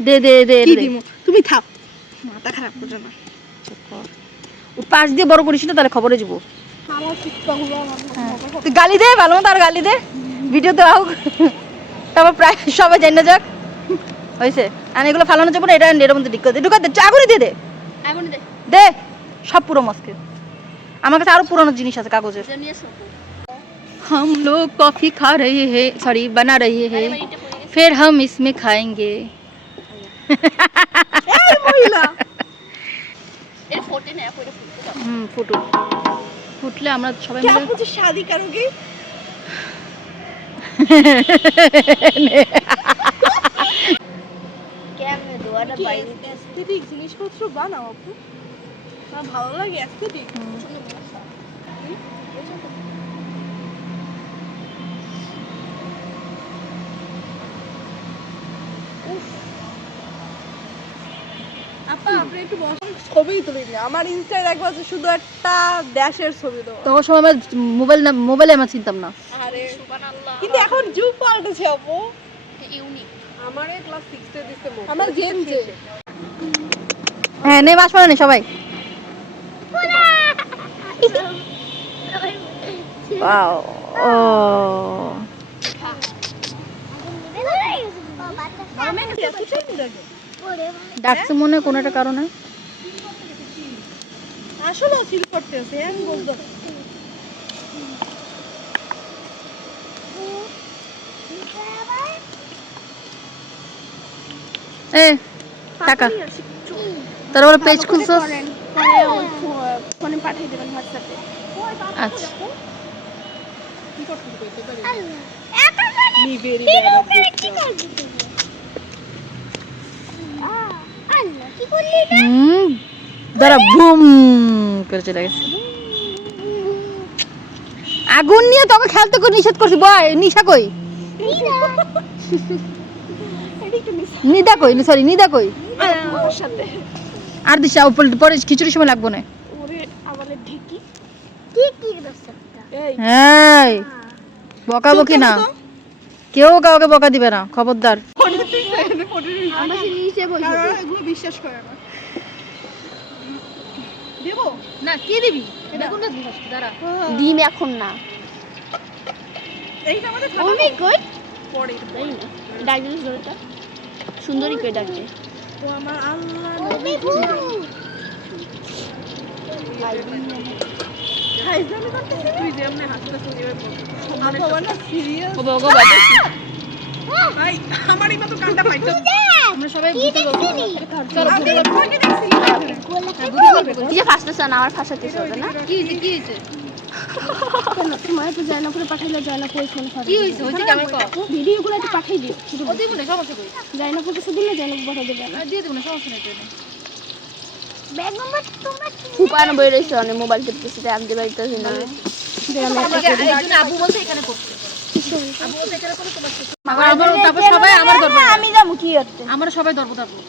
দে দে দে কি দিমু তুমি থাক মাথা খারাপ করো না ও পাশ দিয়ে বড় করিস না তাহলে খবরে যাব আমার শিক্ষকগুলো তুই গালি দে ভালো মতো আর গালি দে ভিডিওতে হোক তারপর প্রায় সবাই জানি না যাক হয়েছে আর এগুলো ফালানো যাবো না এটা এর মধ্যে ঢুকা দে আগুনই দিয়ে দে আগুন দে দে সব পুরো মস্কে আমার কাছে আরো পুরনো জিনিস আছে কাগজের हम लोग कॉफी खा रहे हैं सॉरी बना रहे हैं फिर हम इसमें खाएंगे এই মহিলা এর ফোটে না কইরা ফুটতে দাও ফুটুক ফুটলে আমরা সবাই क्या মিলে मुझे शादी करोगे কেমনে দোয়াটা বাইরে এস্থেটিক জিনিসপত্র বানাও আপু আমার ভালো লাগে এস্থেটিক আপা আপনি একটু বসুন ছবি তুলিনি আমার ইনস্টায় দেখবা যে শুধু একটা ড্যাশের ছবি দাও তখন সময় আমার মোবাইলে আমার চিনতাম না আরে সুবহানাল্লাহ কিন্তু এখন যুগ পাল্টেছে আপু ইউনিক আমারে ক্লাস 6 এ দিতে আমার জেন জে হ্যাঁ নে মাছ মারানি সবাই ওয়াও ও ডাকছে মনে কোনো একটা কারণে আসলে ফিল করতেছে আমি বলতো এ টাকা তারপরে পেজ খুলছস ফোনে পাঠিয়ে দেবেন হোয়াটসঅ্যাপে আচ্ছা মি ভেরি ব্যাড দাঁড়া বুম করে চলে গেছে আগুন নিয়ে তোকে খেলতে করে নিষেধ করছি বয় নিশা কই নিদা কই সরি নিদা কই আমার সাথে আর দিশা পরে খিচুড়ির সময় লাগবো না ওরে আমাদের ঢেকি এই এই বকাবকি না কেউ কাউকে বকা দিবে না খবরদার আমরা নিচে বসে এগুলো বিশ্বাস করে না দেবো না কি দিবি বেগুনটা দিবি দাঁড়া ডিম এখন না এইটা আমাদের ও মাই গড পড়ে ডাকদিস ধরটা সুন্দরী করে ডাকছে ও আমার আল্লাহ ও মাই গড হাইজামি করতেছিস তুই যেমনে হাসতেছিস ওইভাবে আপা না সিরিয়াস ও বগো বাবা ভাই আমারই মতো কান্ডা পাইছো আমরা সবাই ভূতে গল্প চলো আমি ভূতে গল্প তোমাকে দেখছি তুই যে ফাঁসতেছ না আমার ফাঁসাতেছ না কি হইছে কি হইছে কেন তোমার তো জয়নাপুরে পাঠাইলে জয়নাপুর ফোন করে কি হইছে হইছে কি আমি কও ভিডিওগুলো একটু পাঠিয়ে দিও ও দিব না সমস্যা কই জয়নাপুর কিছু দিলে জয়নাপুর পাঠিয়ে দেবে আর দিয়ে দিব না সমস্যা নাই তো ব্যাগ নাম্বার তোমরা ফুপানো বই রইছে অনেক মোবাইল টিপতেছে তাই আমি বাড়িতে না একজন আবু বলতে এখানে করতে আবু বলতে এখানে করে তোমার তারপর সবাই আমার ধরবো আমি যাবো কি করতে আমরা সবাই ধরবো তারপর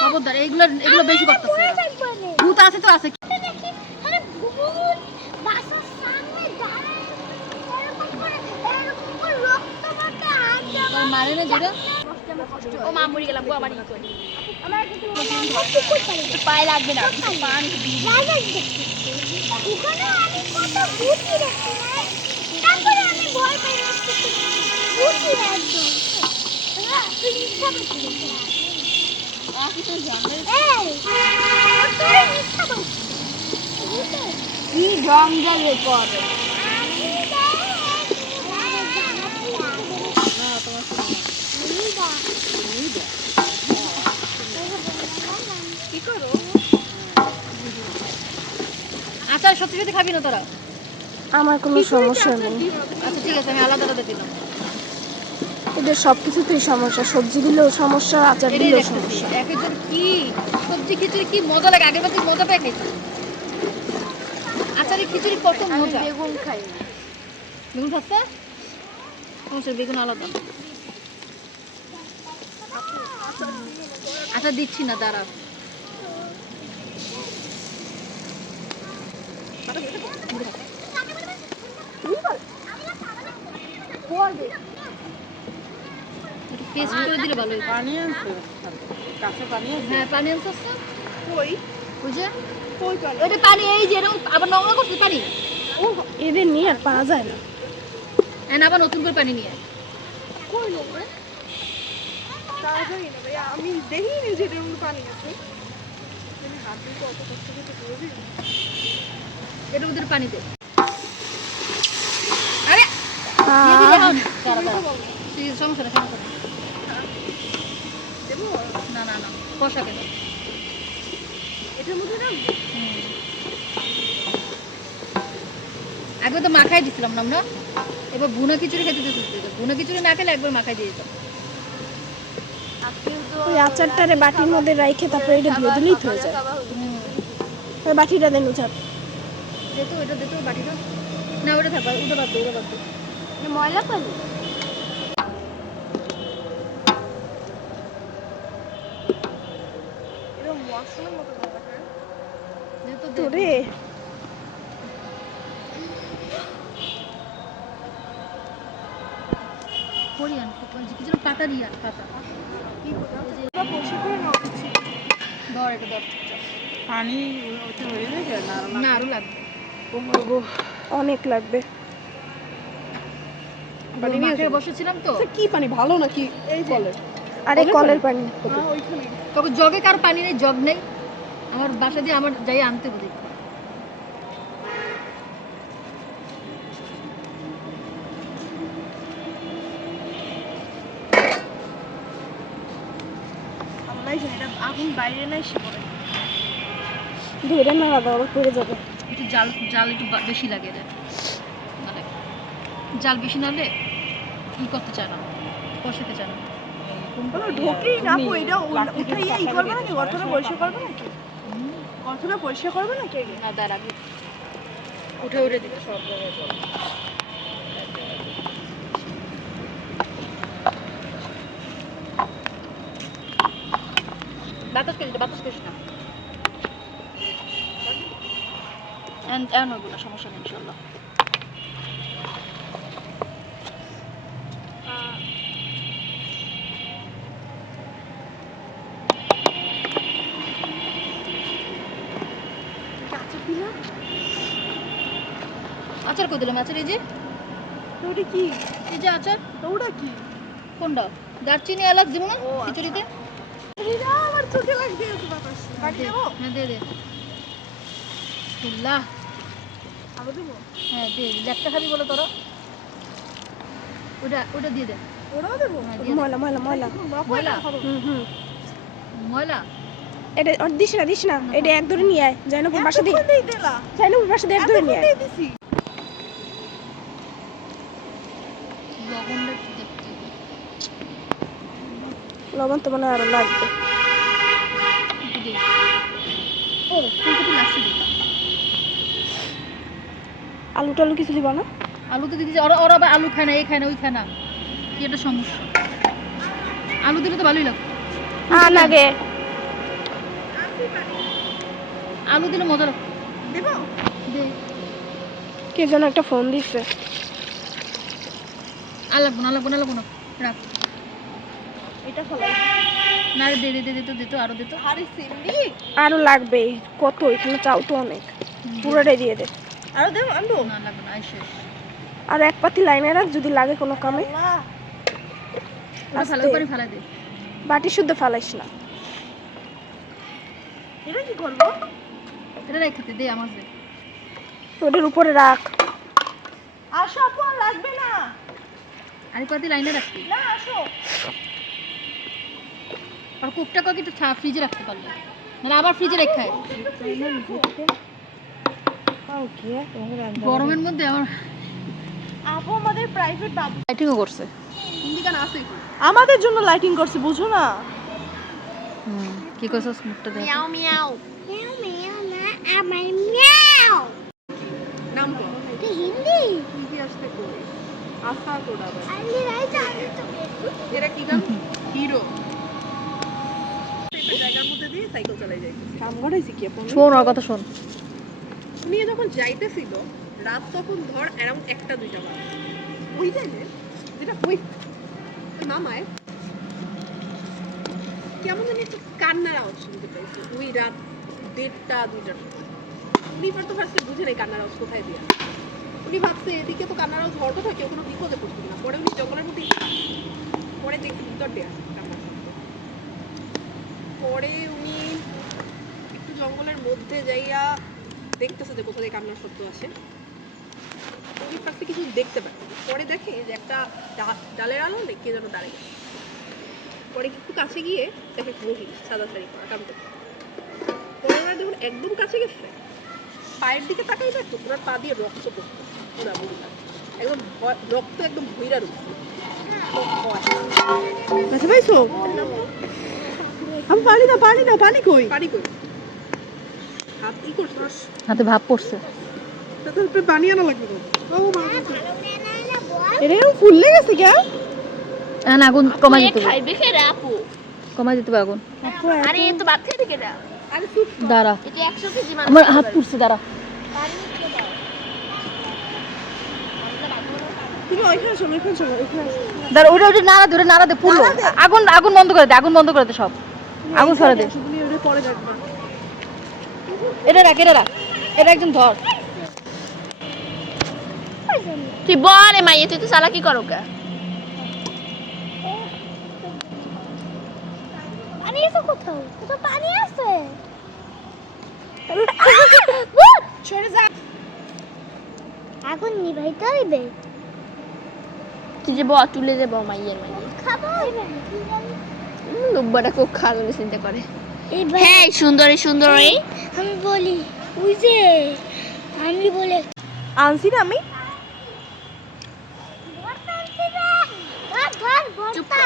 খবরদার এগুলো বেশি করতেছে ভূত আছে তো আছে মারে না যেটা ও মা মরে গেলাম গো আমার ই করি পায়ে লাগবে না পান ওখানে আমি কত ভূতি দেখছি তারপরে আমি ভয় পেয়ে যাচ্ছি ভূতি দেখছি তুই মিথ্যা বলছিস এই তুই মিথ্যা বলছিস কি জঙ্গলে পড়ে আচ্ছা সত্যি সত্যি খাবি না তোরা আমার কোনো সমস্যা নেই আচ্ছা ঠিক আছে আমি আলাদা আলাদা দিলাম এদের সবকিছুতেই সমস্যা সবজি দিলেও সমস্যা আচার এটাই দিলেও দেখতেছি সমস্যা এক একজন কি সবজি খিচুড়ি কি মজা লাগে আগের বার তুই মজা পেয়ে খাইছিস আচারের খিচুড়ি কত মজা বেগুন খাই না বেগুন খাচ্ছে সমস্যা বেগুন আলাদা আচ্ছা দিচ্ছি না দাঁড়া পেস্ট করে দিলে ভালো পানি আনছে কাছে পানি আছে? হ্যাঁ পানি আনছিস না কই? ওই যে কই পানি? ওইটা পানি এই যে এরকম আবার নোংরা করছিস পানি ও এদের নিয়ে আর পাওয়া যায় না। এন্ড আবার নতুন করে পানি নিয়ে আয়। কই নোংরা? তাড়াতাড়ি না ভাই, আমি দেখিনি যে এটার মধ্যে পানি আছে। আমি হাত দিয়ে তো অত কষ্ট করে করে দিই। এটার মধ্যে পানি দে আরে দিয়ে দিলে এখন তুই সমস্যা না সমস্যা না। দেবো? না না না কষা কেন এটার মধ্যে না আগে তো মাখাই দিছিলাম না আমরা এবার ভুনা খিচুড়ি খেতে দিতে ভুনা খিচুড়ি না খেলে একবার মাখাই দিয়ে দিতাম ওই আচারটারে বাটির মধ্যে রাইখে তারপরে এটা দিয়ে দিলেই তো হয়ে যায়। ওই বাটিটা দেন উচাপ। যেত ওইটা দিত বাটিটা না ওটা থাকবা ওটা বাদ দে ওটা বাদ দে ময়লা পানি এরকম ওয়াশরুমের মতো দেখা যায়। যেহেতু তোরে কোরিয়ান কিছু পাতা দিয়ে পাতা কি বলবো? বসে করে নাও কিছু। ধর এটা ধর পানি ওটা হয়ে যায় না না আরো লাগবে অনেক লাগবে। পানি নিয়ে মাঠে বসেছিলাম তো কি পানি ভালো নাকি এই কলের? আরে কলের পানি ওইখানে। তবে জগে কার পানি নেই জগ নেই আমার বাসা দিয়ে আমার যাই আনতে হবে আমরাই জানি না আগুন বাইরে নাই সে করে। ধরে না দাও আবার পড়ে যাবে একটু জাল জাল একটু বেশি লাগে এটা মানে জাল বেশি না হলে ই করতে চায় না কষাতে চায় না ঢোকেই না আপু, এটা উঠাইয়া ই করবে নাকি? গর্তটা পরিষ্কার করবে নাকি? গর্তটা পরিষ্কার করবে নাকি আগে? না তার আগে উঠে উঠে দিতে সব জায়গায় জল। বাতাস করিস না এমন হইব না সমস্যা নেই ইনশাল্লাহ আচার দিলাম। আচার কই দিলাম আচার এই যে তো ওটা কি? এই যে আচার তো ওটা কি? কোনটা দারচিনি এলাচ দিব না ও, আচ্ছা। খিচুড়িতে এটা আমার চোখে লাগছে এত বাতাস। পানি দেবো? হ্যাঁ দে দে বিসমিল্লাহ আরো দেবো? হ্যাঁ দে লেপটা খাবি বলো তোরা ওটা ওটা দিয়ে দে ওটাও দেবো? হ্যাঁ, দিয়ে দে। ময়লা ময়লা ময়লা ময়লা হুম ময়লা এটা আর দিস না এটা এক ধরে নিয়ে আয় জাইনপুর বাসা দিয়ে এতক্ষণ দিলা? জাইনপুর বাসা দিয়ে এক ধরে নিয়ে আয় এতক্ষণ দিছি। লবণটা একটু দেখতে লবণ তো মনে হয় আরো লাগবে একটু দে ও ফুলকপি লাস্টে দিই আলু টালু কিছু দিব না আলু তো দিদি ওরা ওরা আবার আলু খায় না এই খায় না ওই খায় না কি একটা সমস্যা আলু দিলে তো ভালোই লাগবে লাগে আলু দিলে মজা লাগবে দেবো? দে কে যেন একটা ফোন দিচ্ছে আর লাগবো না লাগবো না লাগবো না রাখ এটা ফলাই। না রে, দে দে দে দে তো দে তো আরো দে তো আরে সিন্ডি, আরো লাগবে কত এখানে চাল তো অনেক পুরোটাই দিয়ে দে আরো দেবো? আনবো? না লাগবে না এই শেষ আর এক পাতি লাইনে রাখ যদি লাগে কোনো কামে আল্লাহ, ওটা আস্তে। ভালো করে ফেলা দে বাটি শুদ্ধ ফালাইস না এটা কি করবো? এটা রেখে দে আমার দে ওটার উপরে রাখ আসো আপু, আর লাগবে না। আর কত লাইনে রাখবি না আসো। আর কুকটা কত একটু ফ্রিজে রাখতে পারলে মানে আবার ফ্রিজে রেখে গরমের মধ্যে আমার আপু আমাদের প্রাইভেট বাবু লাইটিংও করছে ইন্ডিকান আছে। আমাদের জন্য লাইটিং করছে, বুঝো না? কি করছস মুখটা দেখ মিয়াও মিয়াও। মিয়াও মিয়াও না আমার মিয়াও নাম কি? এটা হিন্দি হিন্দি আসতে কই? আশা কোডা ভাই। আলি রাইট আমি তো এরা কি নাম? হিরো। এই জায়গার মধ্যে দিয়ে সাইকেল চালাই যাইতেছে। কাম করাইছি কি আপু? শোন আর কথা শোন নিয়ে যখন যাইতেছিল রাত তখন ধর অ্যারাউন্ড 1টা-2টা বাজে। ওই টাইমে যেটা ওই মামায় কেমন জানি একটা কান্নার আওয়াজ শুনতে পাইছি ওই রাত 1:30 2টার সময়। উনি তো ফার্স্টে বুঝে নেই কান্নার আওয়াজ কোথায় দিয়ে আসছে। উনি ভাবছে এদিকে তো কান্নার আওয়াজ হওয়ার কথা, কেউ কোনো বিপদে পড়ছে না। পরে উনি জঙ্গলের মধ্যে পরে দেখতে ভিতর দিয়ে আসছে কান্নার শব্দ। পরে উনি একটু জঙ্গলের মধ্যে যাইয়া দেখতেছে যে কোথা থেকে কান্নার শব্দ আসে। উনি ফার্স্টে কিছু দেখতে পায়, পরে দেখে যে একটা ডালের আলো কে যেন দাঁড়িয়ে গেছে। পরে একটু কাছে গিয়ে দেখে মহিলা সাদা শাড়ি পরা কাম করছে। পরে ওরা যখন একদম কাছে গেছে পায়ের দিকে তাকাই দেখতো ওনার পা দিয়ে রক্ত পড়তো পুরা মহিলা একদম রক্ত একদম ভইরা রয়েছে। আচ্ছা পাইছো আমি পানি না পানি কই পানি কই হাত ই করছিস হাতে ভাব পড়ছে। তাতে পানি আনা লাগবে তো। ও মা নাইলা বল এটা এরকম ফুললে গেছে কে এখন আগুন কমাই দিতে হবে, খাইবে কে রে আপু? কমাই দিতে হবে আগুন। আরে এ তো বাদ খেয়ে থেকে না। আরে চুপ দাঁড়া, এটা 100 কেজি মাছ। আমার হাত পুড়ছে, দাঁড়া। তুমি ওইখানে শোনো ওইখানে দাঁড়া, ওটা ওটা নাড়া দে, ওটা নাড়া দে, পুরো আগুন আগুন বন্ধ করে দে, আগুন বন্ধ করে দে সব, আগুন সরা দে। তুমি ওটা পরে দেখবা এটা রাখ, এটা রাখ, এটা একদম ধর। তুই বল রে মাইয়া, তুই তো চালাকি করো কে? আরে এটা কোথাও কোথাও পানি আছে সরে যা আগুন নিভাইতে হইবে তুই যে ব তুলে দে ব মাইয়ের মাইয়ে। খাবো লোকবাটা খুব খাওয়ার চিন্তা করে। এইবার হ্যাঁ সুন্দরী সুন্দরী। আমি বলি ওই যে আমি বলে আনছি না আমি ভর্তা আনতে রে ধর ভর্তা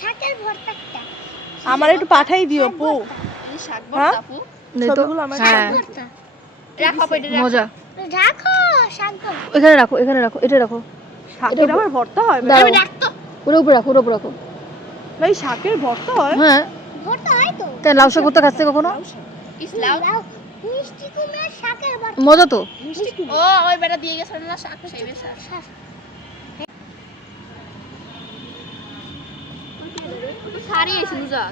শাকের ভর্তাটা আমার একটু পাঠাই দিও পো এই শাক হ্যাঁ? ভর্তা আপু। নে তো, সবগুলো আমার হ্যাঁ ভর্তা রাখো পেটে রাখো। মজা। রাখো শাক ভর্তা এখানে রাখো, এখানে রাখো, এটা রাখো, শাকের আবার ভর্তা হয় দাঁড়াও। আমি রাখতো। ওর উপরে রাখো, ওর উপরে রাখো। ভাই শাকের ভর্তা হয় হ্যাঁ, ভর্তা হয় তো তাই লাউ শাক করতে খাচ্ছে কখনো? ইসলাম লাউ মিষ্টি কুমড়ার শাকের ভর্তা মজা তো। ও ওই বেটা দিয়ে গেছে না শাক সেই শাক। শাড়ি এসে বুঝা